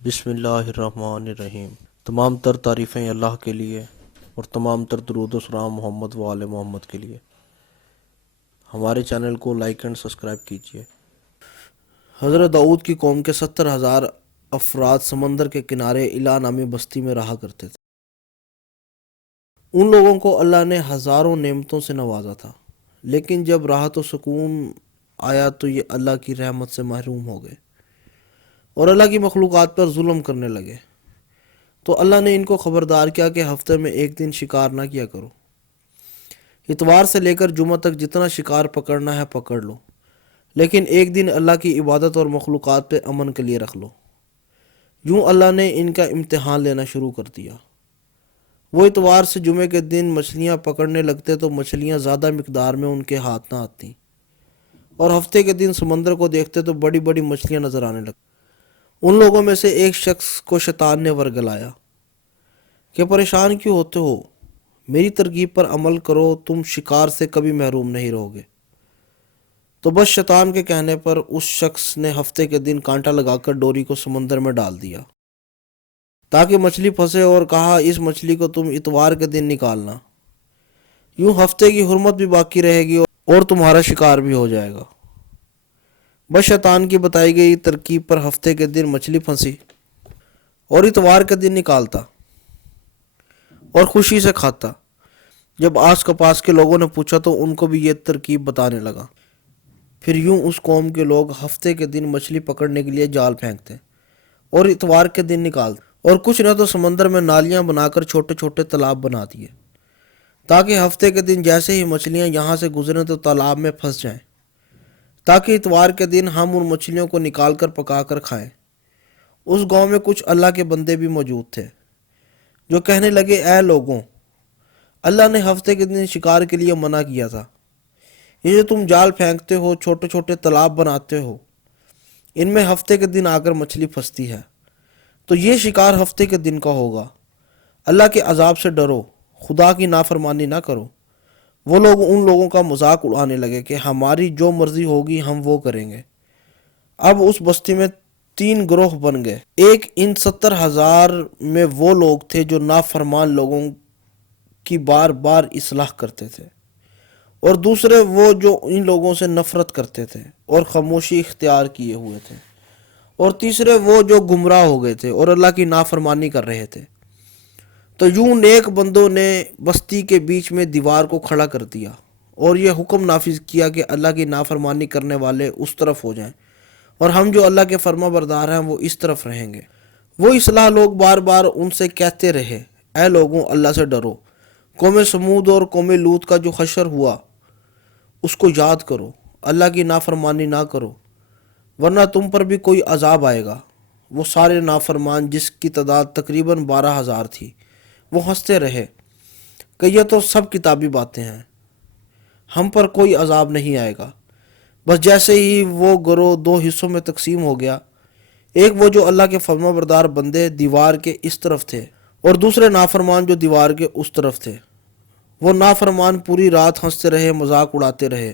بسم اللہ الرحمن الرحیم۔ تمام تر تعریفیں اللہ کے لیے اور تمام تر درود و سلام محمد و آل محمد کے لیے۔ ہمارے چینل کو لائک اینڈ سبسکرائب کیجیے۔ حضرت داؤد کی قوم کے 70,000 افراد سمندر کے کنارے ایلا نامی بستی میں رہا کرتے تھے۔ ان لوگوں کو اللہ نے ہزاروں نعمتوں سے نوازا تھا، لیکن جب راحت و سکون آیا تو یہ اللہ کی رحمت سے محروم ہو گئے اور اللہ کی مخلوقات پر ظلم کرنے لگے۔ تو اللہ نے ان کو خبردار کیا کہ ہفتے میں ایک دن شکار نہ کیا کرو۔ اتوار سے لے کر جمعہ تک جتنا شکار پکڑنا ہے پکڑ لو، لیکن ایک دن اللہ کی عبادت اور مخلوقات پہ امن کے لیے رکھ لو۔ یوں اللہ نے ان کا امتحان لینا شروع کر دیا۔ وہ اتوار سے جمعے کے دن مچھلیاں پکڑنے لگتے تو مچھلیاں زیادہ مقدار میں ان کے ہاتھ نہ آتی، اور ہفتے کے دن سمندر کو دیکھتے تو بڑی بڑی مچھلیاں نظر آنے لگتی۔ ان لوگوں میں سے ایک شخص کو شیطان نے ورگلایا کہ پریشان کیوں ہوتے ہو، میری ترغیب پر عمل کرو، تم شکار سے کبھی محروم نہیں رہو گے۔ تو بس شیطان کے کہنے پر اس شخص نے ہفتے کے دن کانٹا لگا کر ڈوری کو سمندر میں ڈال دیا تاکہ مچھلی پھنسے، اور کہا اس مچھلی کو تم اتوار کے دن نکالنا، یوں ہفتے کی حرمت بھی باقی رہے گی اور تمہارا شکار بھی ہو جائے گا۔ بس شیطان کی بتائی گئی ترکیب پر ہفتے کے دن مچھلی پھنسی اور اتوار کے دن نکالتا اور خوشی سے کھاتا۔ جب آس پاس کے لوگوں نے پوچھا تو ان کو بھی یہ ترکیب بتانے لگا۔ پھر یوں اس قوم کے لوگ ہفتے کے دن مچھلی پکڑنے کے لیے جال پھینکتے اور اتوار کے دن نکالتے، اور کچھ نہ تو سمندر میں نالیاں بنا کر چھوٹے چھوٹے تالاب بنا دیے تاکہ ہفتے کے دن جیسے ہی مچھلیاں یہاں سے گزریں تو تالاب میں پھنس جائیں، تاکہ اتوار کے دن ہم ان مچھلیوں کو نکال کر پکا کر کھائیں۔ اس گاؤں میں کچھ اللہ کے بندے بھی موجود تھے جو کہنے لگے، اے لوگوں، اللہ نے ہفتے کے دن شکار کے لیے منع کیا تھا، یہ جو تم جال پھینکتے ہو، چھوٹے چھوٹے تالاب بناتے ہو، ان میں ہفتے کے دن آ کر مچھلی پھنستی ہے، تو یہ شکار ہفتے کے دن کا ہوگا۔ اللہ کے عذاب سے ڈرو، خدا کی نافرمانی نہ کرو۔ وہ لوگ ان لوگوں کا مذاق اڑانے لگے کہ ہماری جو مرضی ہوگی ہم وہ کریں گے۔ اب اس بستی میں 3 گروہ بن گئے۔ ایک ان 70,000 میں وہ لوگ تھے جو نافرمان لوگوں کی بار بار اصلاح کرتے تھے، اور دوسرے وہ جو ان لوگوں سے نفرت کرتے تھے اور خاموشی اختیار کیے ہوئے تھے، اور تیسرے وہ جو گمراہ ہو گئے تھے اور اللہ کی نافرمانی کر رہے تھے۔ تو یوں نیک بندوں نے بستی کے بیچ میں دیوار کو کھڑا کر دیا اور یہ حکم نافذ کیا کہ اللہ کی نافرمانی کرنے والے اس طرف ہو جائیں اور ہم جو اللہ کے فرما بردار ہیں وہ اس طرف رہیں گے۔ وہ اصلاح لوگ بار بار ان سے کہتے رہے، اے لوگوں، اللہ سے ڈرو۔ قوم سمود اور قوم لوط کا جو حشر ہوا اس کو یاد کرو، اللہ کی نافرمانی نہ کرو، ورنہ تم پر بھی کوئی عذاب آئے گا۔ وہ سارے نافرمان، جس کی تعداد تقریباً 12,000 تھی، وہ ہنستے رہے کہ یہ تو سب کتابی باتیں ہیں، ہم پر کوئی عذاب نہیں آئے گا۔ بس جیسے ہی وہ گروہ 2 حصوں میں تقسیم ہو گیا، ایک وہ جو اللہ کے فرما بردار بندے دیوار کے اس طرف تھے اور دوسرے نافرمان جو دیوار کے اس طرف تھے۔ وہ نافرمان پوری رات ہنستے رہے، مذاق اڑاتے رہے،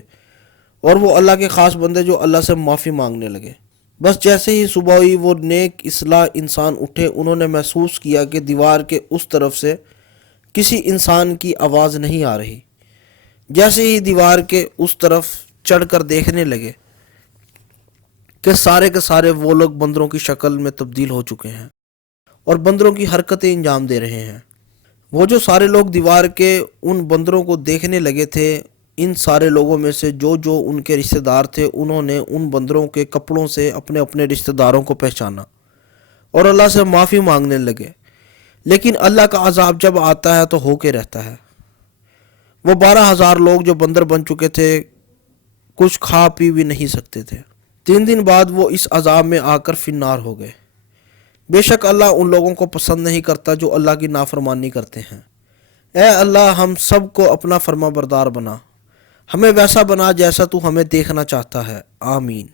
اور وہ اللہ کے خاص بندے جو اللہ سے معافی مانگنے لگے۔ بس جیسے ہی صبح ہوئی، وہ نیک اصلاح انسان اٹھے، انہوں نے محسوس کیا کہ دیوار کے اس طرف سے کسی انسان کی آواز نہیں آ رہی۔ جیسے ہی دیوار کے اس طرف چڑھ کر دیکھنے لگے کہ سارے وہ لوگ بندروں کی شکل میں تبدیل ہو چکے ہیں اور بندروں کی حرکتیں انجام دے رہے ہیں۔ وہ جو سارے لوگ دیوار کے ان بندروں کو دیکھنے لگے تھے، ان سارے لوگوں میں سے جو ان کے رشتہ دار تھے، انہوں نے ان بندروں کے کپڑوں سے اپنے اپنے رشتہ داروں کو پہچانا اور اللہ سے معافی مانگنے لگے۔ لیکن اللہ کا عذاب جب آتا ہے تو ہو کے رہتا ہے۔ وہ 12,000 لوگ جو بندر بن چکے تھے، کچھ کھا پی بھی نہیں سکتے تھے۔ 3 دن بعد وہ اس عذاب میں آ کر فنار ہو گئے۔ بے شک اللہ ان لوگوں کو پسند نہیں کرتا جو اللہ کی نافرمانی کرتے ہیں۔ اے اللہ، ہم سب کو اپنا فرما بردار بنا، ہمیں ویسا بنا جیسا تو ہمیں دیکھنا چاہتا ہے۔ آمین۔